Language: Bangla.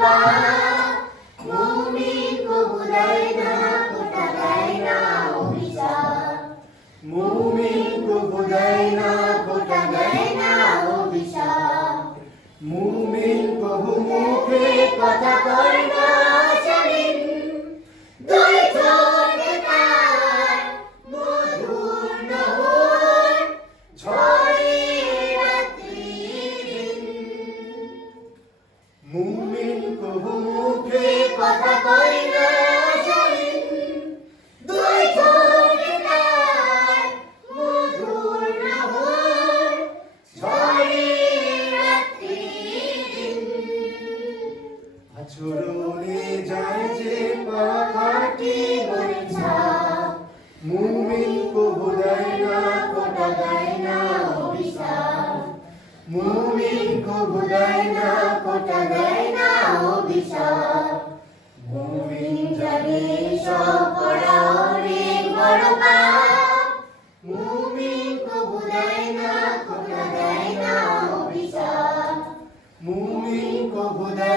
পা মুমিন কবু দেয় না খোটা দেয় না অভিশাপ মুমিন কবু দেয় না খোটা দেয় না অভিশাপ মুমিন কবু মুখে কথা কয় না শালীন দুই ঠোঁটে তার মধুর নহর ঝরে রাত্রিদিন মুমিন কবু মুখে কথা কয় না শালীন দুই ঠোঁটে তার মধুর নহর ঝরে রাত্রিদিন আচরণে যায় যে পাখাটি বৈঠা মুমিন কবু দেয় না খোটা দেয় না অভিশাপ মুমিন কবু দেয় না খোটা দেয় না অভিশাপ মুমিন জানে সব করা অনেক বড় পাপ মুমিন কবু দেয় না খোটা দেয় না অভিশাপ মুমিন কবু দেয়